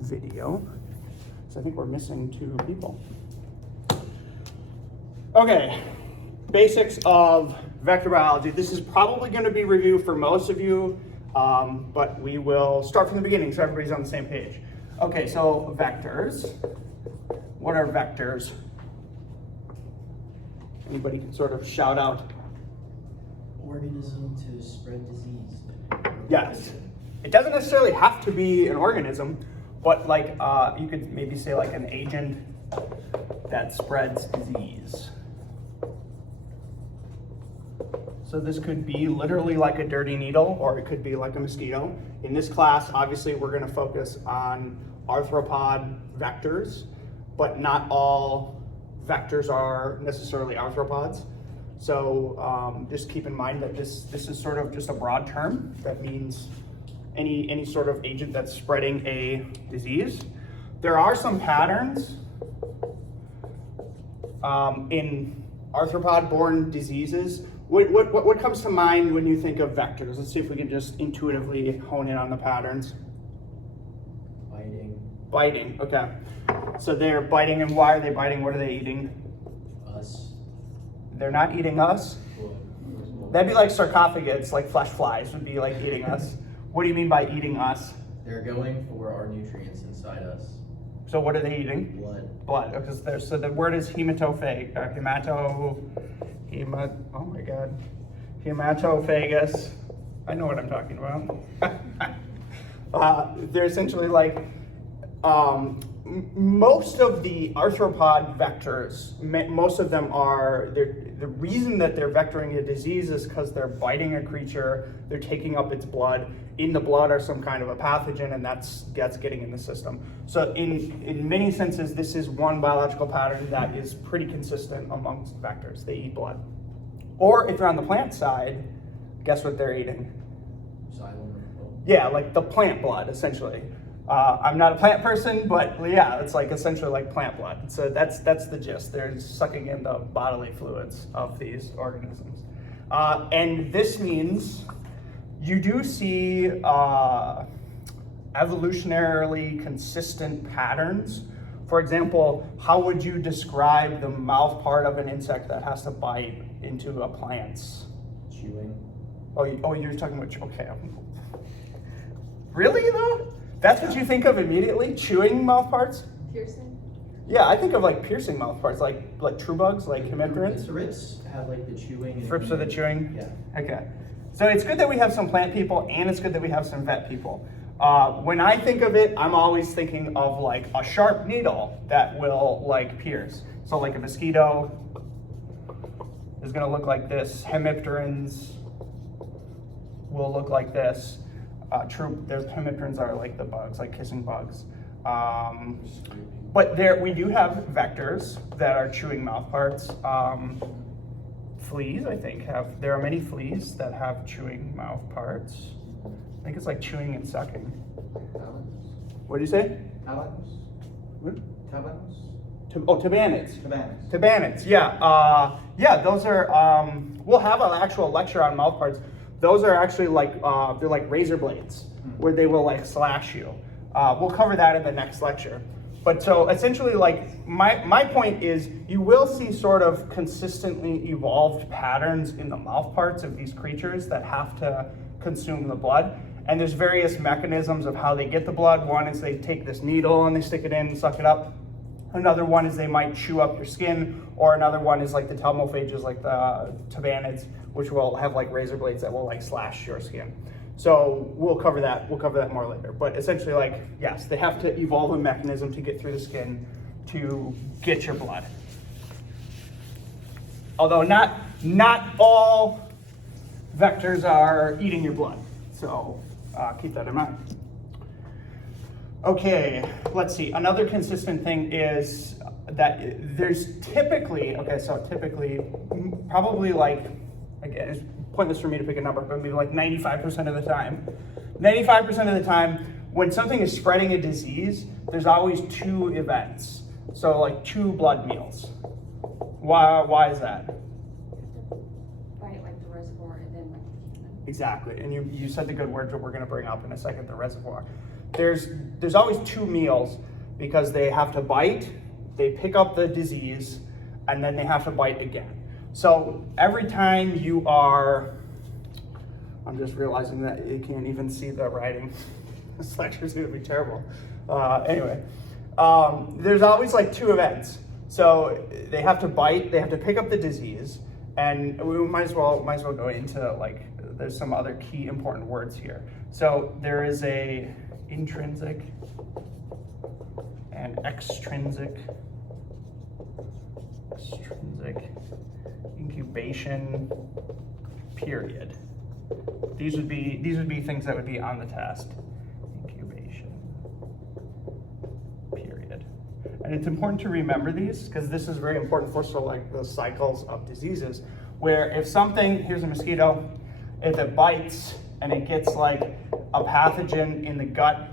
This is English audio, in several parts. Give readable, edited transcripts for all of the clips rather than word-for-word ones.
video. So I think we're missing 2 people. Okay, basics of vector biology. This is probably going to be review for most of you, but we will start from the beginning so everybody's on the same page. Okay, so vectors. What are vectors? Anybody can sort of shout out. Organism to spread disease. Yes. It doesn't necessarily have to be an organism, but like you could maybe say like an agent that spreads disease. So this could be literally like a dirty needle, or it could be like a mosquito. In this class, obviously, we're going to focus on arthropod vectors, but not all vectors are necessarily arthropods. So just keep in mind that this is sort of just a broad term that means any sort of agent that's spreading a disease. There are some patterns in arthropod-borne diseases. What comes to mind when you think of vectors? Let's see if we can just intuitively hone in on the patterns. Biting, okay. So they're biting, and why are they biting? What are they eating? Us. They're not eating us? That'd be like sarcophagus, like flesh flies would be like eating us. What do you mean by eating us? They're going for our nutrients inside us. So what are they eating? Blood. Okay, so the word is hematophagy, oh my God. Hematophagus. I know what I'm talking about. They're essentially like, most of the arthropod vectors, most of them are, the reason that they're vectoring a disease is because they're biting a creature, they're taking up its blood. In the blood are some kind of a pathogen, and that's getting in the system. So in many senses, this is one biological pattern that is pretty consistent amongst vectors. They eat blood. Or if you're on the plant side, guess what they're eating? Xylem. Yeah, like the plant blood, essentially. I'm not a plant person, but yeah, it's like essentially like plant blood. So that's the gist. They're sucking in the bodily fluids of these organisms. And this means you do see evolutionarily consistent patterns. For example, how would you describe the mouth part of an insect that has to bite into a plant's? Chewing. Oh, you're talking about, okay. Really though? That's what you think of immediately? Chewing mouth parts? Piercing? Yeah, I think of like piercing mouth parts, like true bugs, like hemipterans. Thrips have like the chewing. Thrips are the chewing? Yeah. Okay. So it's good that we have some plant people, and it's good that we have some vet people. When I think of it, I'm always thinking of like a sharp needle that will like pierce. So like a mosquito is gonna look like this. Hemipterans will look like this. Their hemipterans are like the bugs, like kissing bugs. But we do have vectors that are chewing mouth parts. Fleas, I think, there are many fleas that have chewing mouth parts. I think it's like chewing and sucking. What did you say? What? Tabanids. Tabanids, yeah. Those are, we'll have an actual lecture on mouth parts. Those are actually like, they're like razor blades where they will like slash you. We'll cover that in the next lecture. But so essentially like, my point is you will see sort of consistently evolved patterns in the mouth parts of these creatures that have to consume the blood. And there's various mechanisms of how they get the blood. One is they take this needle and they stick it in and suck it up. Another one is they might chew up your skin, or another one is like the telmophages, like the tabanids, which will have like razor blades that will like slash your skin. So we'll cover that more later. But essentially, like, yes, they have to evolve a mechanism to get through the skin to get your blood. Although not all vectors are eating your blood. So keep that in mind. Okay, let's see. Another consistent thing is that there's typically, probably like, again, it's pointless for me to pick a number, but maybe like 95% of the time. 95% of the time, when something is spreading a disease, there's always 2 events. So like 2 blood meals. Why is that? Right, like the reservoir and then like the human. Exactly, and you said the good words that we're gonna bring up in a second, the reservoir. there's always two meals because they have to bite, they pick up the disease, and then they have to bite again. So every time you are, I'm just realizing that you can't even see the writing. This lecture's gonna be terrible. Anyway, there's always like two events. So they have to bite, they have to pick up the disease, and we might as well go into like, there's some other key important words here. So there is a intrinsic and extrinsic incubation period. These would be things that would be on the test. Incubation period. And it's important to remember these because this is very important for sort of like the cycles of diseases, where if something, here's a mosquito, if it bites and it gets like a pathogen in the gut,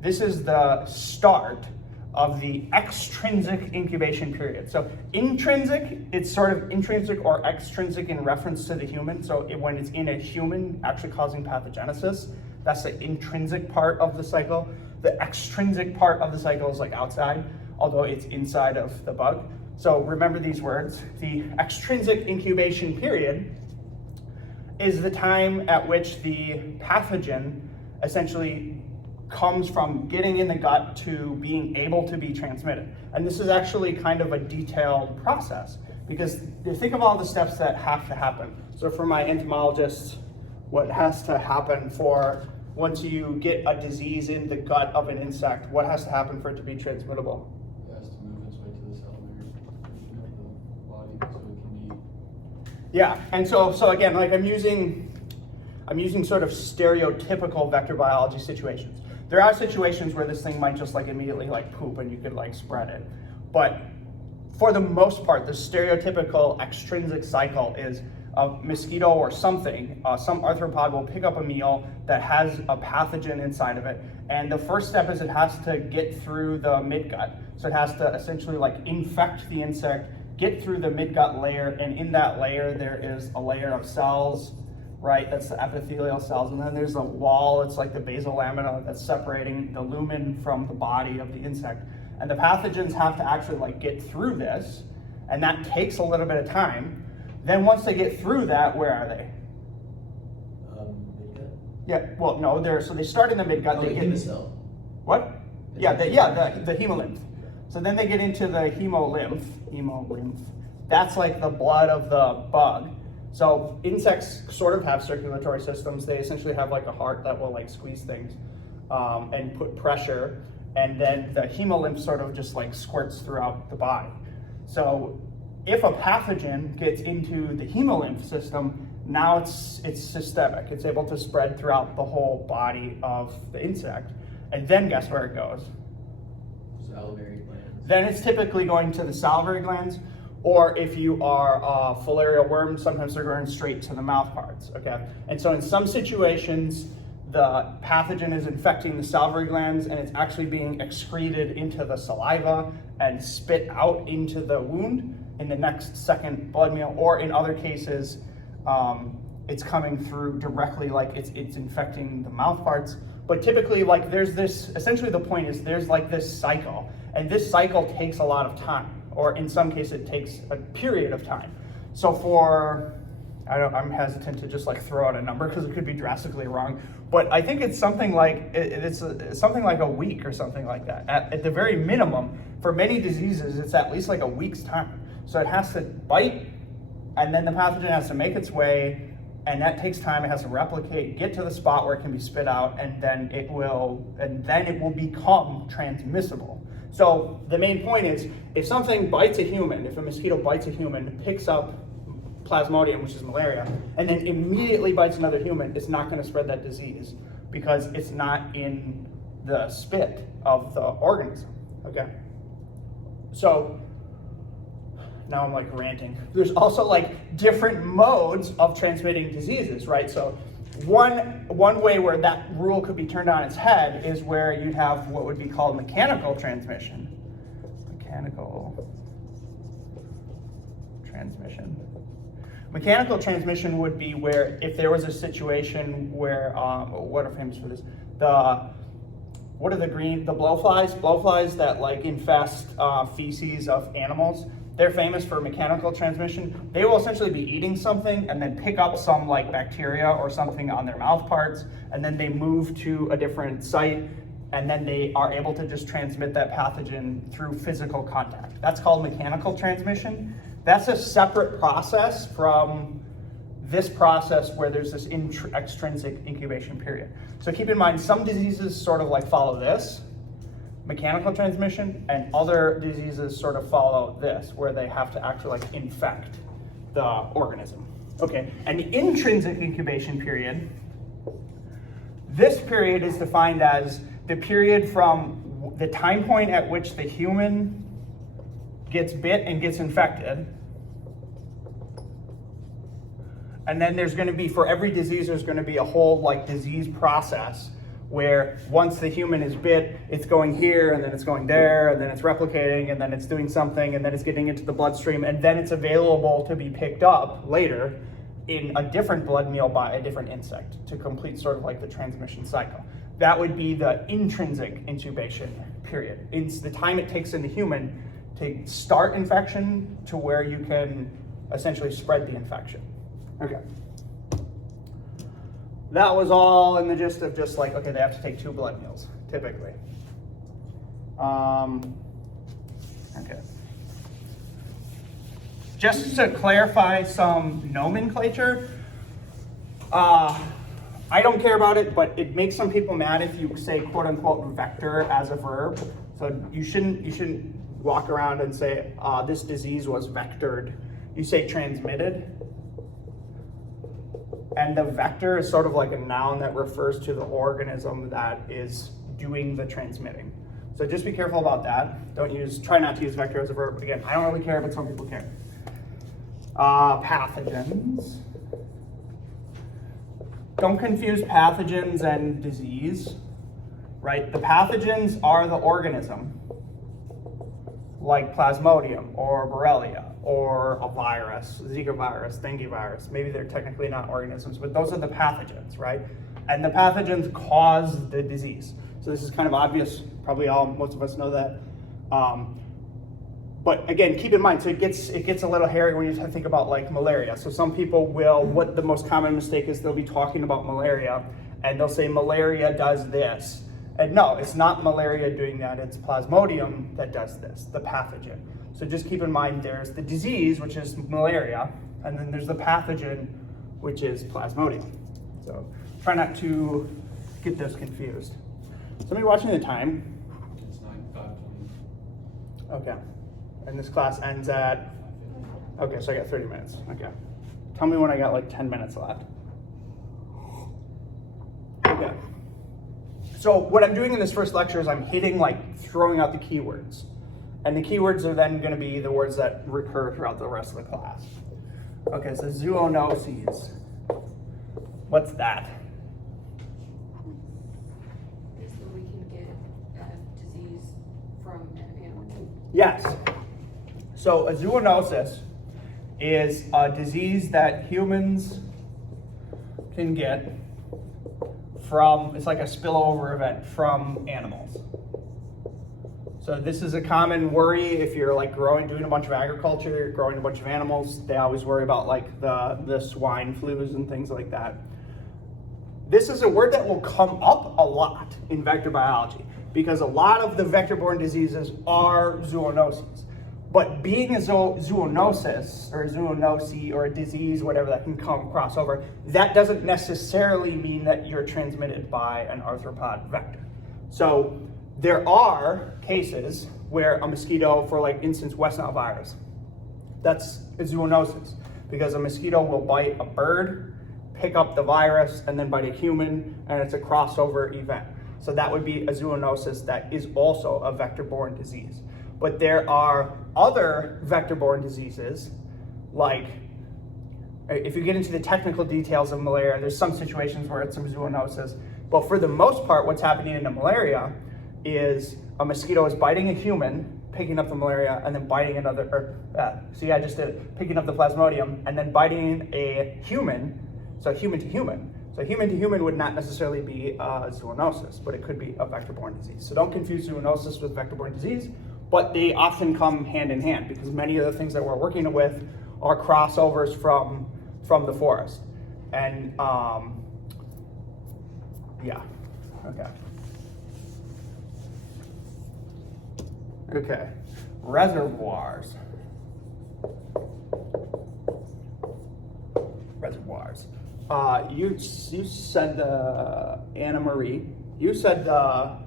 this is the start of the extrinsic incubation period. So intrinsic, it's sort of intrinsic or extrinsic in reference to the human. So when it's in a human actually causing pathogenesis, that's the intrinsic part of the cycle. The extrinsic part of the cycle is like outside, although it's inside of the bug. So remember these words. The extrinsic incubation period is the time at which the pathogen essentially comes from getting in the gut to being able to be transmitted. And this is actually kind of a detailed process because think of all the steps that have to happen. So for my entomologists, what has to happen for once you get a disease in the gut of an insect, what has to happen for it to be transmittable? It has to move its way to the salivary portion of the body so it can be. Yeah, and so again, like I'm using sort of stereotypical vector biology situations. There are situations where this thing might just like immediately like poop and you could like spread it. But for the most part, the stereotypical extrinsic cycle is a mosquito or something, some arthropod will pick up a meal that has a pathogen inside of it. And the first step is it has to get through the midgut. So it has to essentially like infect the insect, get through the midgut layer, and in that layer there is a layer of cells, right? That's the epithelial cells. And then there's a wall, it's like the basal lamina that's separating the lumen from the body of the insect. And the pathogens have to actually like get through this, and that takes a little bit of time. Then once they get through that, where are they? Midgut? Yeah, well, no, they start in the midgut. Oh, They the get hemocell. What? Yeah, the hemolymph. So then they get into the hemolymph. That's like the blood of the bug. So insects sort of have circulatory systems. They essentially have like a heart that will like squeeze things and put pressure. And then the hemolymph sort of just like squirts throughout the body. So if a pathogen gets into the hemolymph system, now it's systemic. It's able to spread throughout the whole body of the insect. And then guess where it goes? Salivary glands. Then it's typically going to the salivary glands, or if you are a filarial worm, sometimes they're going straight to the mouthparts, okay? And so in some situations, the pathogen is infecting the salivary glands and it's actually being excreted into the saliva and spit out into the wound in the next second blood meal, or in other cases, it's coming through directly, like it's infecting the mouthparts. But typically, like there's this, essentially the point is there's like this cycle, and this cycle takes a lot of time, or in some cases it takes a period of time. So for, I'm hesitant to just like throw out a number because it could be drastically wrong, but I think it's something like, it's something like a week or something like that. At the very minimum, for many diseases, it's at least like a week's time. So it has to bite, and then the pathogen has to make its way, and that takes time. It has to replicate, get to the spot where it can be spit out, and then it will become transmissible. So the main point is, if something bites a human, if a mosquito bites a human, picks up Plasmodium, which is malaria, and then immediately bites another human, it's not going to spread that disease because it's not in the spit of the organism. Okay. So now I'm like ranting. There's also like different modes of transmitting diseases, right? So one way where that rule could be turned on its head is where you'd have what would be called mechanical transmission. Mechanical transmission would be where if there was a situation where, what are famous for this? what are the blowflies? Blowflies that like infest feces of animals. They're famous for mechanical transmission. They will essentially be eating something and then pick up some like bacteria or something on their mouth parts, and then they move to a different site, and then they are able to just transmit that pathogen through physical contact. That's called mechanical transmission. That's a separate process from this process where there's this extrinsic incubation period. So keep in mind, some diseases sort of like follow this, mechanical transmission, and other diseases sort of follow this, where they have to actually like infect the organism. Okay, and the intrinsic incubation period, this period is defined as the period from the time point at which the human gets bit and gets infected. And then there's going to be, for every disease, there's going to be a whole like disease process where once the human is bit, it's going here, and then it's going there, and then it's replicating, and then it's doing something, and then it's getting into the bloodstream, and then it's available to be picked up later in a different blood meal by a different insect to complete sort of like the transmission cycle. That would be the intrinsic incubation period. It's the time it takes in the human to start infection to where you can essentially spread the infection. Okay. That was all in the gist of just like, okay, they have to take 2 blood meals, typically. Okay. Just to clarify some nomenclature, I don't care about it, but it makes some people mad if you say quote unquote vector as a verb. So you shouldn't walk around and say this disease was vectored. You say transmitted. And the vector is sort of like a noun that refers to the organism that is doing the transmitting. So just be careful about that. Try not to use vector as a verb. Again, I don't really care, but some people care. Pathogens. Don't confuse pathogens and disease, right? The pathogens are the organism, like Plasmodium or Borrelia or a virus, Zika virus, dengue virus. Maybe they're technically not organisms, but those are the pathogens, right? And the pathogens cause the disease. So this is kind of obvious, probably most of us know that. But again, keep in mind, so it gets a little hairy when you think about like malaria. So some people what the most common mistake is, they'll be talking about malaria and they'll say malaria does this. And no, it's not malaria doing that, it's Plasmodium that does this, the pathogen. So just keep in mind there's the disease, which is malaria, and then there's the pathogen, which is Plasmodium. So try not to get those confused. Somebody watching the time? It's 9:05. Okay. And this class ends at, okay, so I got 30 minutes. Okay. Tell me when I got like 10 minutes left. Okay. So what I'm doing in this first lecture is I'm throwing out the keywords. And the keywords are then going to be the words that recur throughout the rest of the class. Okay, so zoonoses. What's that? So we can get a disease from an animal. Yes. So a zoonosis is a disease that humans can get from, it's like a spillover event from animals. So this is a common worry if you're like doing a bunch of agriculture, growing a bunch of animals. They always worry about like the swine flus and things like that. This is a word that will come up a lot in vector biology because a lot of the vector-borne diseases are zoonoses. But being a zoonosis or a zoonosis or a disease, whatever that can cross over, that doesn't necessarily mean that you're transmitted by an arthropod vector. So there are cases where a mosquito, for like instance West Nile virus, that's a zoonosis because a mosquito will bite a bird, pick up the virus, and then bite a human, and it's a crossover event. So that would be a zoonosis that is also a vector-borne disease. But there are other vector-borne diseases, like if you get into the technical details of malaria, there's some situations where it's some zoonosis, but for the most part, what's happening in the malaria is a mosquito is biting a human, picking up the malaria, and then biting another, picking up the Plasmodium, and then biting a human, so human to human, So human to human would not necessarily be a zoonosis, but it could be a vector-borne disease. So don't confuse zoonosis with vector-borne disease, but they often come hand in hand because many of the things that we're working with are crossovers from the forest. And yeah, okay. Okay, reservoirs. Reservoirs. You said Anna Marie. You said the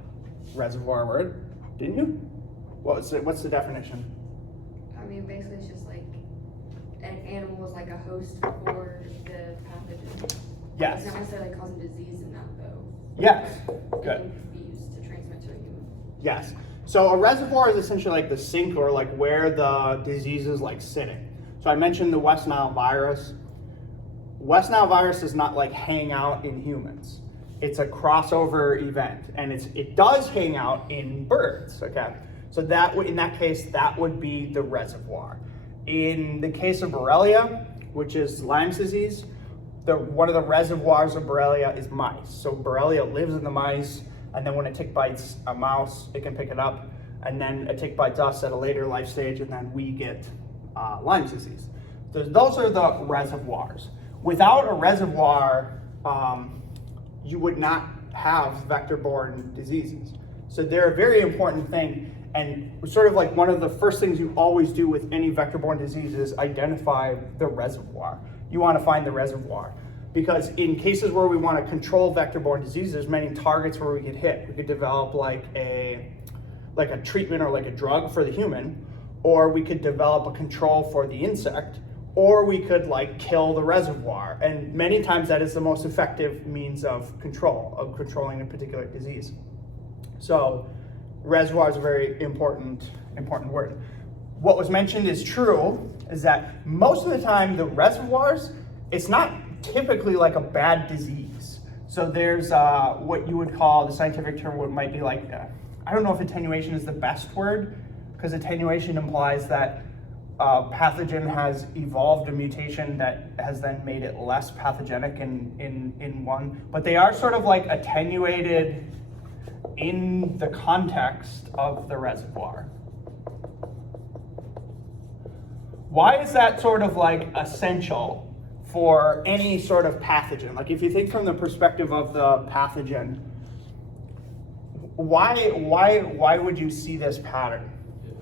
reservoir word, didn't you? What's the definition? I mean, basically it's just like an animal is like a host for the pathogen. Yes. It's not necessarily causing disease in that though. Yes. It Good. can be used to transmit to a human. Yes. So a reservoir is essentially like the sink or like where the disease is like sitting. So I mentioned the West Nile virus. West Nile virus does not like hang out in humans. It's a crossover event, and it does hang out in birds. Okay, so in that case that would be the reservoir. In the case of Borrelia, which is Lyme's disease, one of the reservoirs of Borrelia is mice. So Borrelia lives in the mice, and then when a tick bites a mouse, it can pick it up, and then a tick bites us at a later life stage, and then we get Lyme's disease. Those are the reservoirs. Without a reservoir, you would not have vector-borne diseases. So they're a very important thing, and sort of like one of the first things you always do with any vector-borne disease is identify the reservoir. You want to find the reservoir. Because in cases where we want to control vector-borne disease, there's many targets where we could hit. We could develop like a treatment or like a drug for the human, or we could develop a control for the insect, or we could like kill the reservoir. And many times that is the most effective means of controlling a particular disease. So reservoir is a very important word. What was mentioned is true, is that most of the time the reservoirs, it's not typically like a bad disease. So there's what you would call, the scientific term what might be like, I don't know if attenuation is the best word, because attenuation implies that pathogen has evolved a mutation that has then made it less pathogenic in one, but they are sort of like attenuated in the context of the reservoir. Why is that sort of like essential for any sort of pathogen? Like if you think from the perspective of the pathogen, why would you see this pattern? It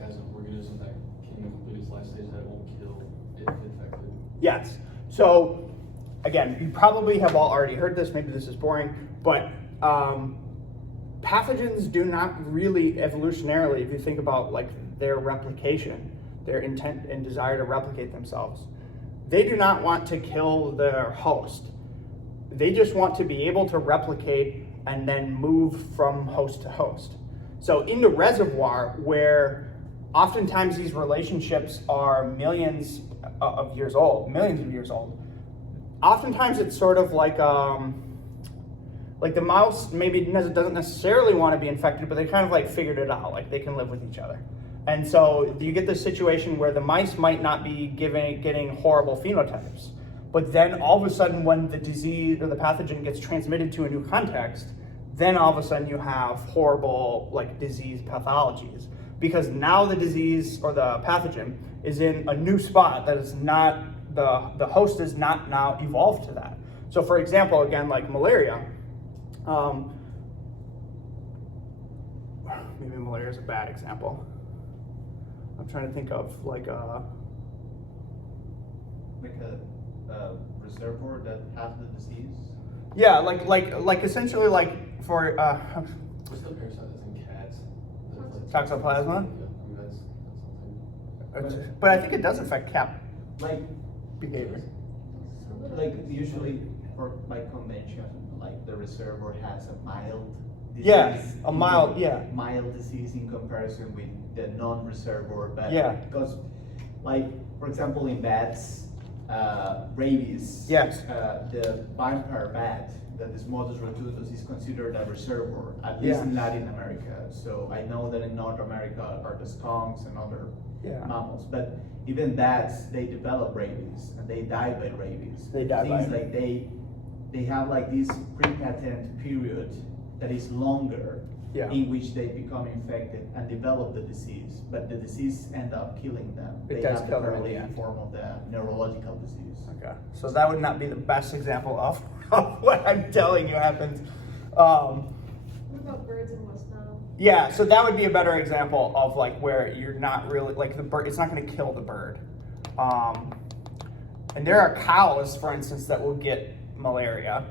has an organism that can complete its life stage that won't kill if infected. Yes. So again, you probably have all already heard this, maybe this is boring, but pathogens do not really evolutionarily, if you think about like their replication, their intent and desire to replicate themselves, they do not want to kill their host. They just want to be able to replicate and then move from host to host. So in the reservoir, where oftentimes these relationships are millions of years old, oftentimes it's sort of like the mouse maybe doesn't necessarily want to be infected, but they kind of like figured it out, like they can live with each other. And so you get this situation where the mice might not be getting horrible phenotypes, but then all of a sudden when the disease or the pathogen gets transmitted to a new context, then all of a sudden you have horrible like disease pathologies, because now the disease or the pathogen is in a new spot that is not, the host is not now evolved to that. So for example, again, like malaria, maybe malaria is a bad example. I'm trying to think of like a reservoir that has the disease. Yeah, like essentially like for What's the parasite that's in cats? Toxoplasma? Yeah, I mean, that's something. But I think it does affect cat Like behavior. usually for like convention, like the reservoir has a mild disease. Yeah, a mild, yeah. Mild disease in comparison with the non-reservoir, but Yeah. because like for example in bats, rabies. Yes. The vampire bat, that is Modus rotutus, is considered a reservoir, at least in Latin America. So I know that in North America are the skunks and other mammals, but even bats, they develop rabies and they die by rabies. They die by Things like they have like this pre-patent period that is longer, in which they become infected and develop the disease, but the disease end up killing them. It They does have kill the them in the prevalent end. form of the neurological disease. Okay, so that would not be the best example of what I'm telling you happens. What about birds and West Nile? Yeah, so that would be a better example of like where you're not really, like the bird, it's not gonna kill the bird. And there are cows, for instance, that will get malaria,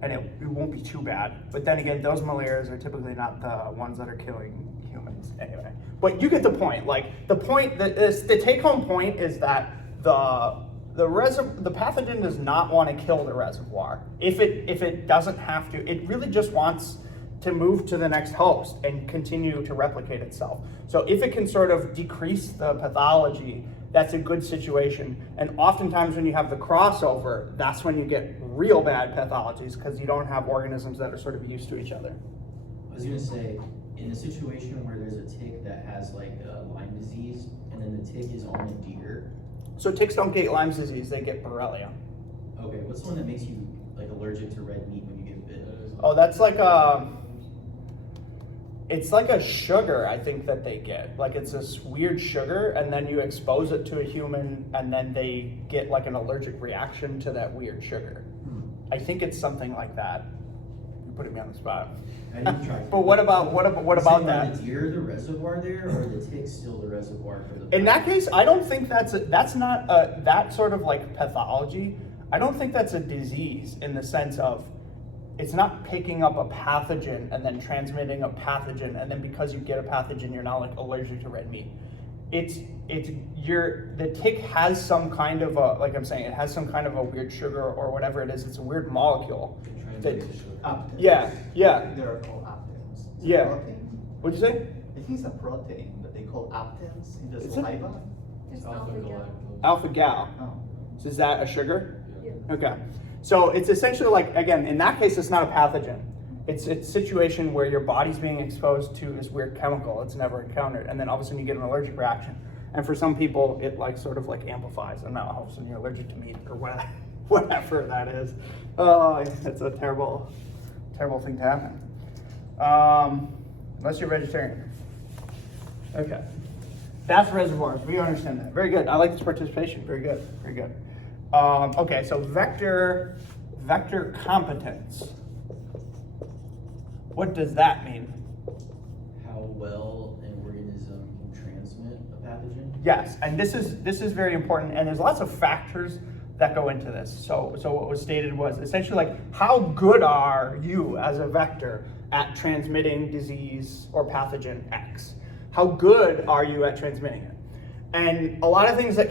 and it won't be too bad. But then again, those malarias are typically not the ones that are killing humans anyway. But you get the point. Like the point, the take-home point is that the pathogen does not want to kill the reservoir. If it doesn't have to, it really just wants to move to the next host and continue to replicate itself. So if it can sort of decrease the pathology, that's a good situation. And oftentimes when you have the crossover, that's when you get real bad pathologies because you don't have organisms that are sort of used to each other. I was gonna say, in a situation where there's a tick that has like Lyme disease, and then the tick is on a deer. So ticks don't get Lyme disease, they get Borrelia. Okay, what's the one that makes you like allergic to red meat when you get bit? Oh, that's like it's like a sugar, I think, that they get. Like it's this weird sugar, and then you expose it to a human, and then they get like an allergic reaction to that weird sugar. I think it's something like that. You're putting me on the spot. I didn't try. But what about that? Is the deer the reservoir there, or the tick still the reservoir for the? In that case, I don't think that's not that sort of like pathology. I don't think that's a disease in the sense of it's not picking up a pathogen and then transmitting a pathogen, and then because you get a pathogen, you're now like allergic to red meat. The tick has some kind of a, like I'm saying, it has some kind of a weird sugar or whatever it is. It's a weird molecule. Aptens. Yeah. They are called aptens. It's a Yeah. protein. What'd you say? I think it's a protein that they call aptens in the Is it? saliva. It's Alpha alpha-gal. galactose. Alpha gal. Oh. So is that a sugar? Yeah. Okay. So it's essentially like, again, in that case, it's not a pathogen. It's a situation where your body's being exposed to this weird chemical it's never encountered, and then all of a sudden you get an allergic reaction. And for some people, it like sort of like amplifies, and now all of a sudden you're allergic to meat or whatever that is. Oh, it's a terrible, terrible thing to happen. Unless you're vegetarian. Okay. That's reservoirs. We understand that. Very good. I like this participation. Very good. Very good. Okay, so vector competence. What does that mean? How well an organism can transmit a pathogen? Yes, and this is very important, and there's lots of factors that go into this. So what was stated was essentially like, how good are you as a vector at transmitting disease or pathogen X? How good are you at transmitting it? And a lot of things that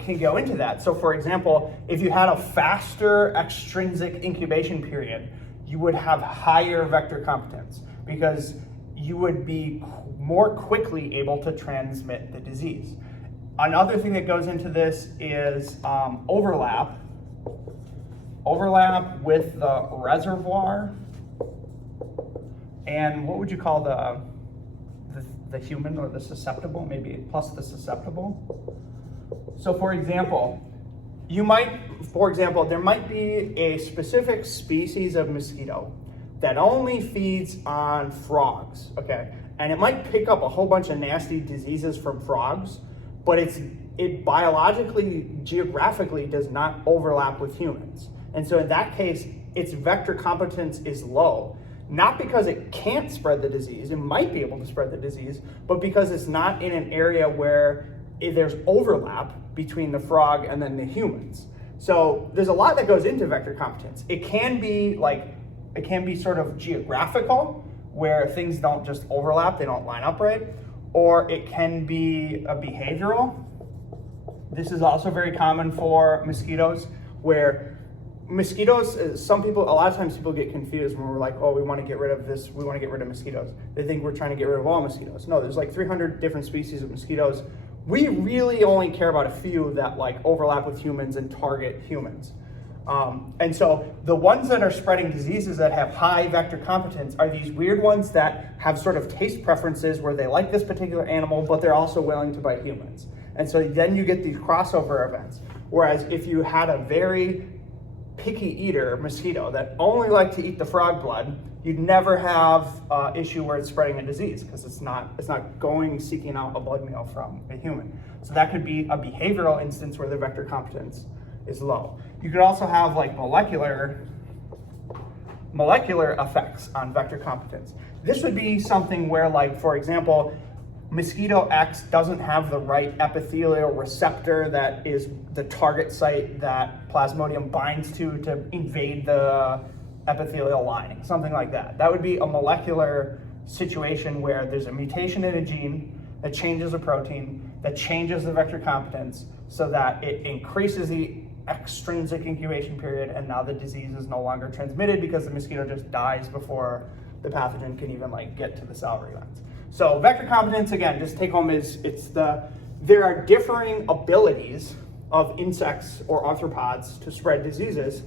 can go into that. So for example, if you had a faster extrinsic incubation period, you would have higher vector competence because you would be more quickly able to transmit the disease. Another thing that goes into this is overlap with the reservoir, and what would you call the human or the susceptible, maybe plus the susceptible. So for example, there might be a specific species of mosquito that only feeds on frogs, okay? And it might pick up a whole bunch of nasty diseases from frogs, but it biologically, geographically does not overlap with humans. And so in that case, its vector competence is low. Not because it can't spread the disease, it might be able to spread the disease, but because it's not in an area where there's overlap between the frog and then the humans. So there's a lot that goes into vector competence. It can be sort of geographical, where things don't just overlap, they don't line up right, or it can be a behavioral. This is also very common for mosquitoes, where mosquitoes, a lot of times people get confused when we're like, oh, we want to get rid of this, we want to get rid of mosquitoes. They think we're trying to get rid of all mosquitoes. No, there's like 300 different species of mosquitoes. We really only care about a few that like overlap with humans and target humans. And so the ones that are spreading diseases that have high vector competence are these weird ones that have sort of taste preferences where they like this particular animal, but they're also willing to bite humans. And so then you get these crossover events. Whereas if you had a very picky eater mosquito that only liked to eat the frog blood, you'd never have an issue where it's spreading a disease because it's not going seeking out a blood meal from a human. So that could be a behavioral instance where the vector competence is low. You could also have like molecular effects on vector competence. This would be something where, like, for example, mosquito X doesn't have the right epithelial receptor that is the target site that Plasmodium binds to invade the epithelial lining, something like that. That would be a molecular situation where there's a mutation in a gene that changes a protein, that changes the vector competence so that it increases the extrinsic incubation period, and now the disease is no longer transmitted because the mosquito just dies before the pathogen can even like get to the salivary glands. So vector competence, again, just take home is there are differing abilities of insects or arthropods to spread diseases,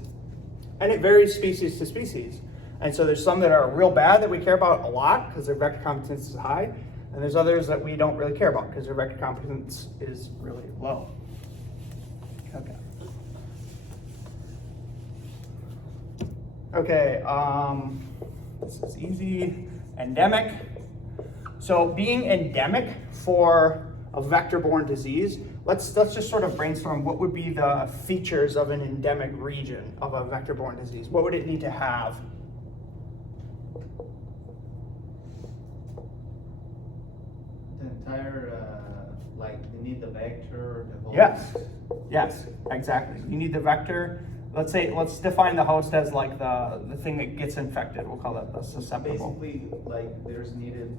and it varies species to species. And so there's some that are real bad that we care about a lot because their vector competence is high, and there's others that we don't really care about because their vector competence is really low. Okay, this is easy. Endemic. So being endemic for a vector-borne disease, let's just sort of brainstorm what would be the features of an endemic region of a vector-borne disease. What would it need to have? The entire, like, you need the vector, the host. Yes, exactly. You need the vector. Let's define the host as like the thing that gets infected. We'll call that the susceptible. Basically, like, there's needed,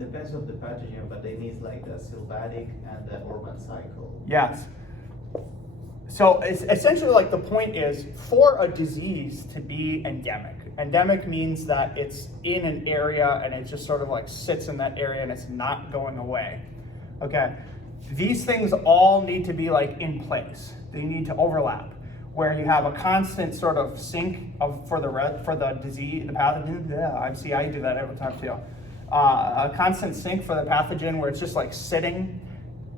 depends on the pathogen, but they need like the sylvatic and the urban cycle. Yes. So it's essentially, like, the point is for a disease to be endemic. Endemic means that it's in an area and it just sort of like sits in that area and it's not going away. Okay. These things all need to be like in place. They need to overlap, where you have a constant sort of sink for the disease, the pathogen. Yeah, I do that every time too. A constant sink for the pathogen where it's just like sitting.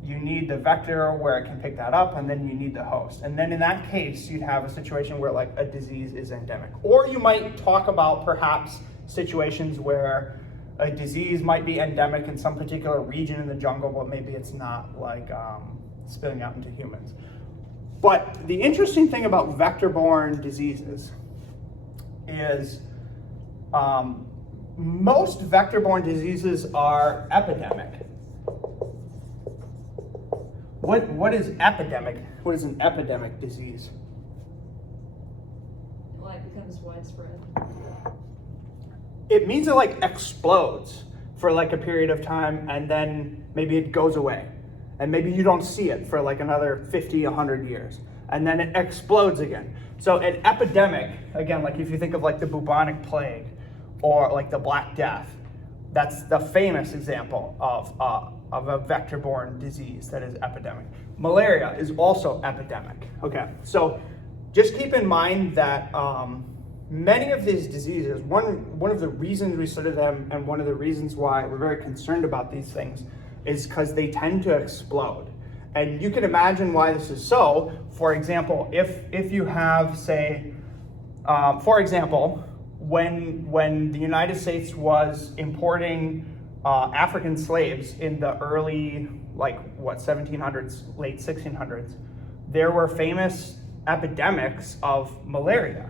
You need the vector where it can pick that up, and then you need the host. And then in that case, you'd have a situation where like a disease is endemic. Or you might talk about perhaps situations where a disease might be endemic in some particular region in the jungle, but maybe it's not like spilling out into humans. But the interesting thing about vector-borne diseases is most vector-borne diseases are epidemic. What is epidemic? What is an epidemic disease? Well, it becomes widespread. It means it like explodes for like a period of time and then maybe it goes away. And maybe you don't see it for like another 50, 100 years. And then it explodes again. So an epidemic, again, like if you think of like the bubonic plague or like the Black Death, that's the famous example of a vector-borne disease that is epidemic. Malaria is also epidemic. Okay, so just keep in mind that many of these diseases, one of the reasons we study them and one of the reasons why we're very concerned about these things is because they tend to explode. And you can imagine why this is so. For example, if you have, say, for example, when the United States was importing African slaves in the early, 1700s, late 1600s, there were famous epidemics of malaria.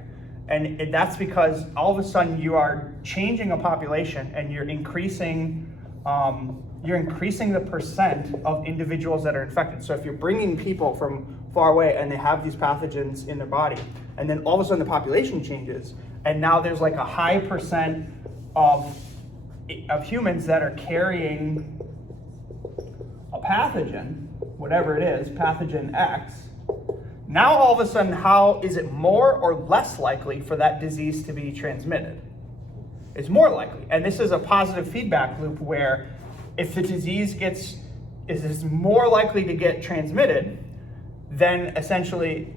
And that's because all of a sudden you are changing a population and you're increasing the percent of individuals that are infected. So if you're bringing people from far away and they have these pathogens in their body, and then all of a sudden the population changes, and now there's like a high percent of humans that are carrying a pathogen, whatever it is, pathogen X, now all of a sudden, how is it more or less likely for that disease to be transmitted? It's more likely. And this is a positive feedback loop where if the disease gets is more likely to get transmitted, then essentially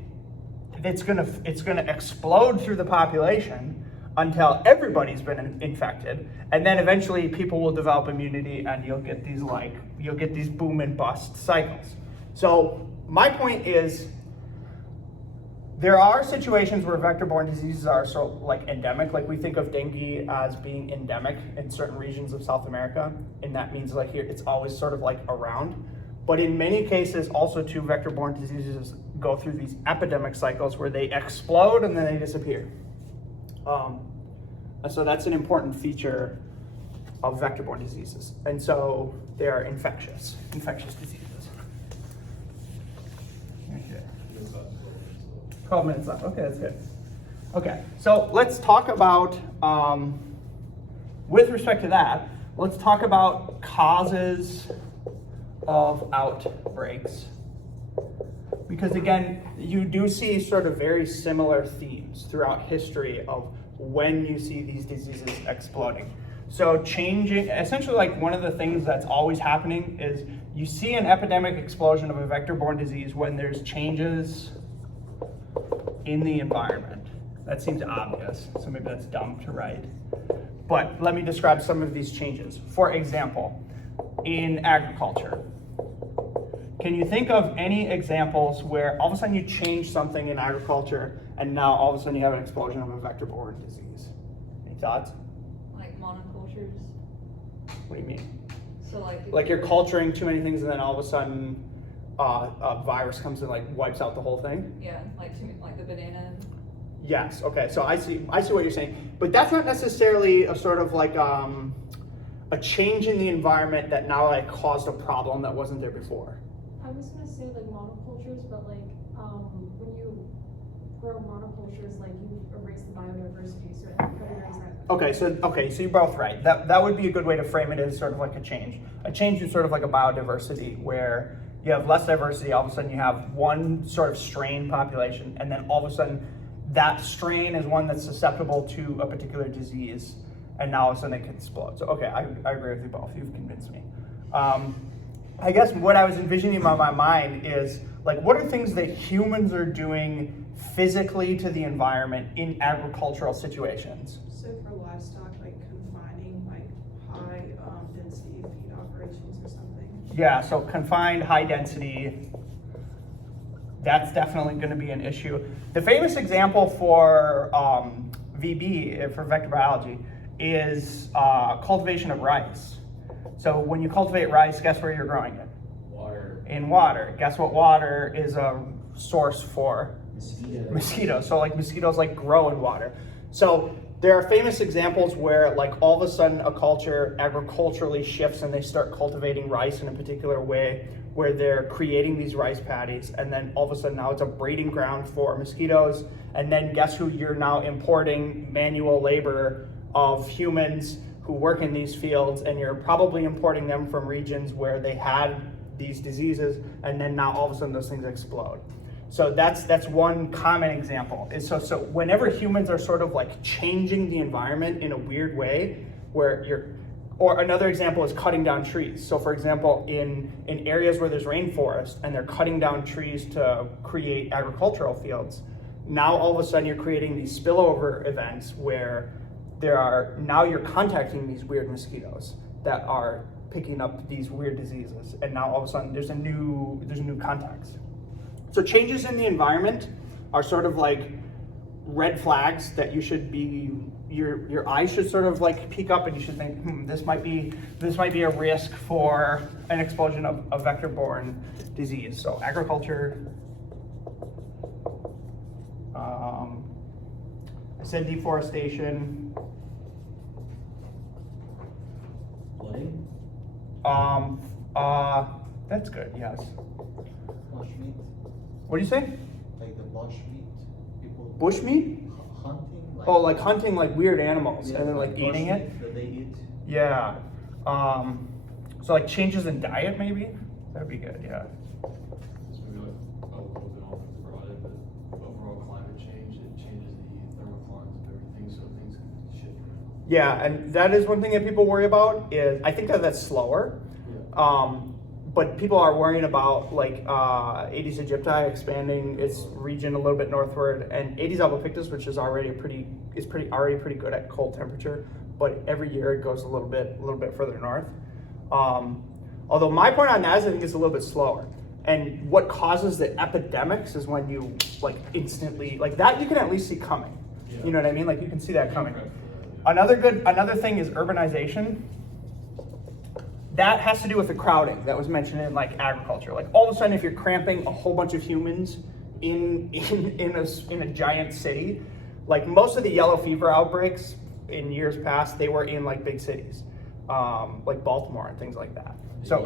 it's gonna explode through the population until everybody's been infected, and then eventually people will develop immunity, and you'll get these boom and bust cycles. So my point is, there are situations where vector-borne diseases are endemic. Like, we think of dengue as being endemic in certain regions of South America, and that means like here it's always sort of like around. But in many cases, also too, vector-borne diseases go through these epidemic cycles where they explode and then they disappear. And so that's an important feature of vector-borne diseases. And so they are infectious diseases. Okay. 12 minutes left. Okay, that's good. Okay, so let's talk about, with respect to that, let's talk about causes of outbreaks. Because again, you do see sort of very similar themes throughout history of when you see these diseases exploding. So essentially like one of the things that's always happening is you see an epidemic explosion of a vector-borne disease when there's changes in the environment. That seems obvious, so maybe that's dumb to write. But let me describe some of these changes. For example, in agriculture, can you think of any examples where all of a sudden you change something in agriculture and now all of a sudden you have an explosion of a vector-borne disease? Any thoughts? Like monocultures. What do you mean? So Like you're culturing too many things and then all of a sudden a virus comes and like wipes out the whole thing? yeah, like the banana. Yes, okay, so I see what you're saying. But that's not necessarily a sort of like a change in the environment that now like caused a problem that wasn't there before. I was gonna say like monocultures, but like when you grow monocultures, like you erase the biodiversity, so predators that. Okay, so you're both right. That would be a good way to frame it as sort of like a change. A change is sort of like a biodiversity where you have less diversity, all of a sudden you have one sort of strain population, and then all of a sudden that strain is one that's susceptible to a particular disease, and now all of a sudden it can explode. So okay, I agree with you both. You've convinced me. I guess what I was envisioning in my mind is like, what are things that humans are doing physically to the environment in agricultural situations? So for livestock, like confining like high density feed operations or something. Yeah, so confined, high density, that's definitely going to be an issue. The famous example for VB, for vector biology, is cultivation of rice. So when you cultivate rice, guess where you're growing it? Water. In water. Guess what water is a source for? Mosquitoes. So like mosquitoes like grow in water. So there are famous examples where like all of a sudden a culture agriculturally shifts and they start cultivating rice in a particular way where they're creating these rice paddies, and then all of a sudden now it's a breeding ground for mosquitoes, and then guess who you're now importing manual labor of humans who work in these fields, and you're probably importing them from regions where they had these diseases, and then now all of a sudden those things explode. So that's one common example. So whenever humans are sort of like changing the environment in a weird way, or another example is cutting down trees. So for example, in areas where there's rainforest and they're cutting down trees to create agricultural fields, now all of a sudden you're creating these spillover events where now you're contacting these weird mosquitoes that are picking up these weird diseases, and now all of a sudden there's a new context. So changes in the environment are sort of like red flags that you should be, your eyes should sort of like peek up, and you should think, this might be a risk for an explosion of vector-borne disease. So agriculture, I said deforestation. Flooding? That's good, yes. Bush meat, What do you say? like the bush meat, people. Bush meat? Hunting. Oh, like hunting like weird animals and then like bush eating it? meat that they eat. Yeah. So like changes in diet maybe? That'd be good, yeah. So maybe like, wasn't all brought in, but overall climate change, it changes the thermoclines of everything, so things can shift. Yeah, and that is one thing that people worry about is, I think that's slower. Yeah. but people are worrying about like Aedes aegypti expanding its region a little bit northward, and Aedes albopictus, which is already pretty good at cold temperature, but every year it goes a little bit further north. Although my point on that is I think it's a little bit slower. And what causes the epidemics is when you like instantly, like that you can at least see coming. You know what I mean? Like you can see that coming. Another thing is urbanization. That has to do with the crowding that was mentioned in like agriculture. Like all of a sudden, if you're cramping a whole bunch of humans in a giant city, like most of the yellow fever outbreaks in years past, they were in like big cities, like Baltimore and things like that. So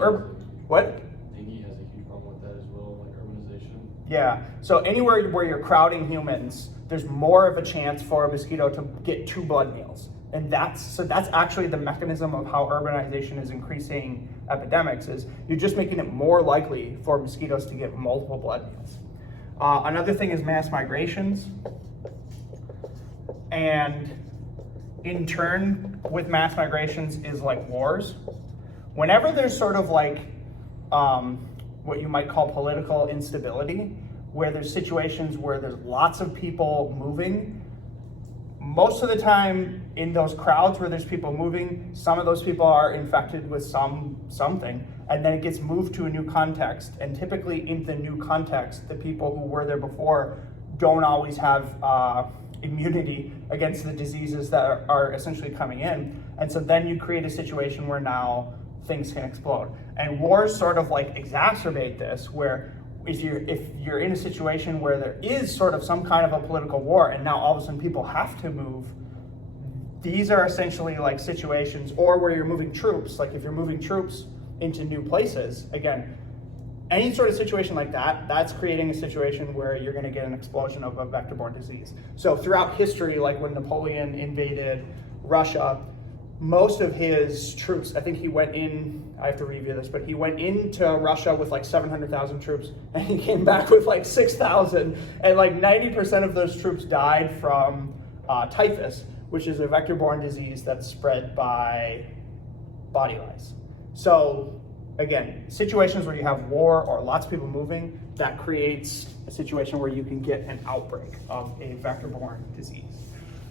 what? Dengue has a huge problem with that as well, like urbanization. Yeah. So anywhere where you're crowding humans, there's more of a chance for a mosquito to get 2 blood meals. And that's actually the mechanism of how urbanization is increasing epidemics, is you're just making it more likely for mosquitoes to get multiple blood meals. Another thing is mass migrations. And in turn, with mass migrations is like wars. Whenever there's sort of like what you might call political instability, where there's situations where there's lots of people moving, most of the time in those crowds where there's people moving, some of those people are infected with something, and then it gets moved to a new context. And typically in the new context, the people who were there before don't always have immunity against the diseases that are essentially coming in. And so then you create a situation where now things can explode. And wars sort of like exacerbate this, where if you're in a situation where there is sort of some kind of a political war and now all of a sudden people have to move, these are essentially like situations, or where you're moving troops, like if you're moving troops into new places, again, any sort of situation like that, that's creating a situation where you're gonna get an explosion of a vector-borne disease. So throughout history, like when Napoleon invaded Russia, most of his troops, I think he went in, I have to review this, but he went into Russia with like 700,000 troops, and he came back with like 6,000, and like 90% of those troops died from typhus, which is a vector-borne disease that's spread by body lice. So again, situations where you have war or lots of people moving, that creates a situation where you can get an outbreak of a vector-borne disease.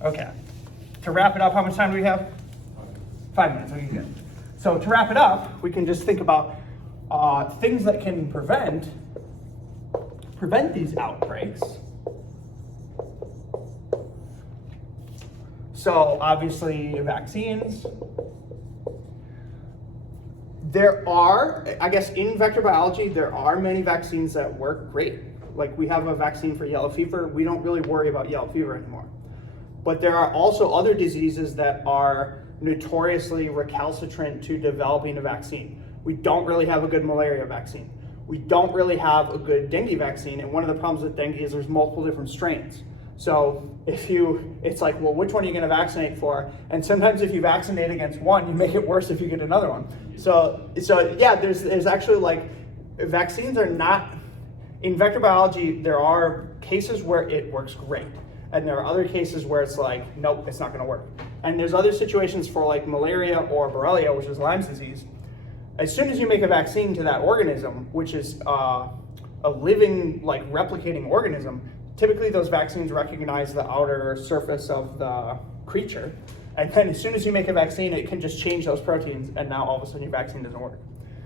Okay, to wrap it up, how much time do we have? 5 minutes, okay, good. So to wrap it up, we can just think about things that can prevent these outbreaks. So obviously vaccines. There are, I guess in vector biology, there are many vaccines that work great. Like we have a vaccine for yellow fever. We don't really worry about yellow fever anymore. But there are also other diseases that are notoriously recalcitrant to developing a vaccine. We don't really have a good malaria vaccine. We don't really have a good dengue vaccine, and one of the problems with dengue is there's multiple different strains. So it's like, well, which one are you gonna vaccinate for? And sometimes if you vaccinate against one, you make it worse if you get another one. So yeah, there's actually like, vaccines are not, in vector biology, there are cases where it works great. And there are other cases where it's like, nope, it's not gonna work. And there's other situations for like malaria or Borrelia, which is Lyme's disease. As soon as you make a vaccine to that organism, which is a living, like replicating organism, typically those vaccines recognize the outer surface of the creature. And then as soon as you make a vaccine, it can just change those proteins, and now all of a sudden your vaccine doesn't work.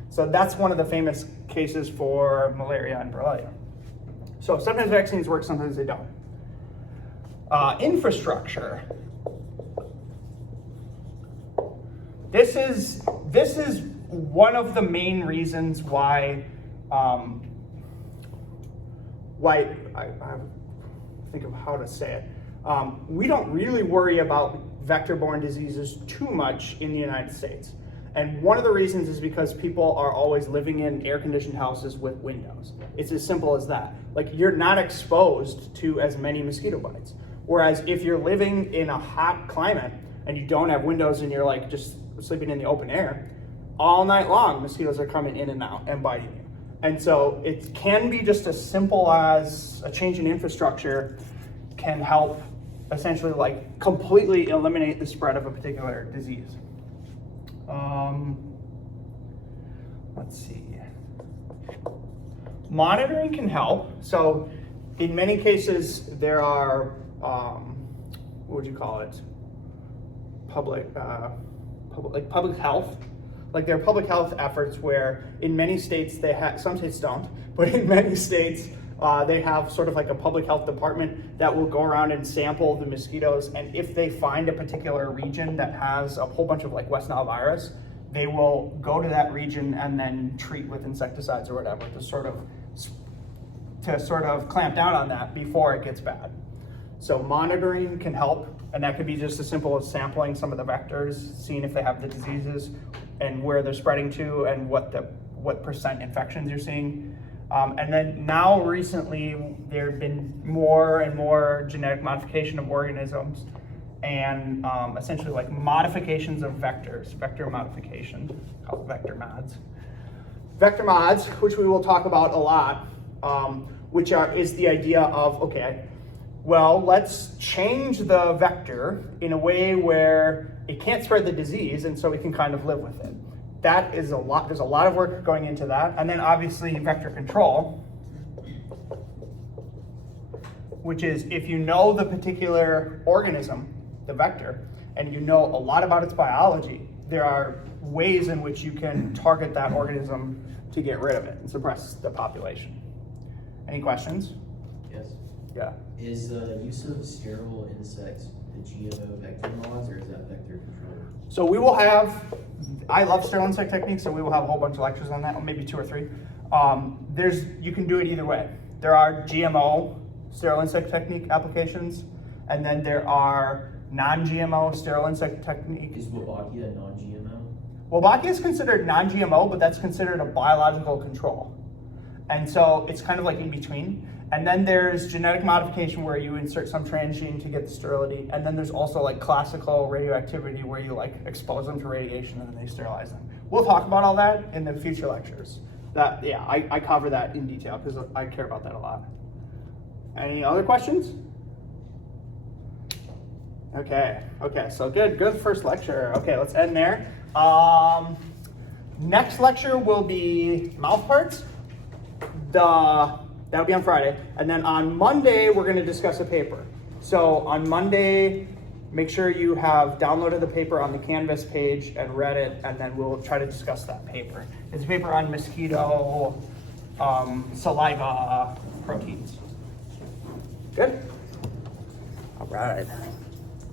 So that's one of the famous cases for malaria and Borrelia. So sometimes vaccines work, sometimes they don't. Infrastructure. This is one of the main reasons why I think of how to say it. We don't really worry about vector-borne diseases too much in the United States. And one of the reasons is because people are always living in air-conditioned houses with windows. It's as simple as that. Like, you're not exposed to as many mosquito bites. Whereas if you're living in a hot climate and you don't have windows and you're like just sleeping in the open air, all night long mosquitoes are coming in and out and biting you. And so it can be just as simple as a change in infrastructure can help essentially like completely eliminate the spread of a particular disease. Let's let's see. Monitoring can help. So in many cases, there are, what would you call it? Public health. Like there are public health efforts where in many states they have, some states don't, but in many states they have sort of like a public health department that will go around and sample the mosquitoes, and if they find a particular region that has a whole bunch of like West Nile virus, they will go to that region and then treat with insecticides or whatever to sort of clamp down on that before it gets bad. So monitoring can help, and that could be just as simple as sampling some of the vectors, seeing if they have the diseases and where they're spreading to and what percent infections you're seeing. And then now recently there have been more and more genetic modification of organisms and essentially like modifications of vectors, vector modification, called vector mods. Vector mods, which we will talk about a lot, is the idea of, okay, well, let's change the vector in a way where it can't spread the disease, and so we can kind of live with it. That is a lot, there's a lot of work going into that. And then obviously vector control, which is if you know the particular organism, the vector, and you know a lot about its biology, there are ways in which you can target that organism to get rid of it and suppress the population. Any questions? Yes. Yeah. Is the use of sterile insects the GMO vector mods, or is that vector control? So we will have, I love sterile insect techniques, so we will have a whole bunch of lectures on that, or maybe 2 or 3. You can do it either way. There are GMO sterile insect technique applications, and then there are non-GMO sterile insect techniques. Is Wolbachia non-GMO? Wolbachia is considered non-GMO, but that's considered a biological control. And so it's kind of like in between. And then there's genetic modification where you insert some transgene to get the sterility. And then there's also like classical radioactivity where you like expose them to radiation and then they sterilize them. We'll talk about all that in the future lectures. I cover that in detail because I care about that a lot. Any other questions? Okay, so good first lecture. Okay, let's end there. Next lecture will be mouthparts. That'll be on Friday. And then on Monday, we're gonna discuss a paper. So on Monday, make sure you have downloaded the paper on the Canvas page and read it, and then we'll try to discuss that paper. It's a paper on mosquito saliva proteins. Good? All right.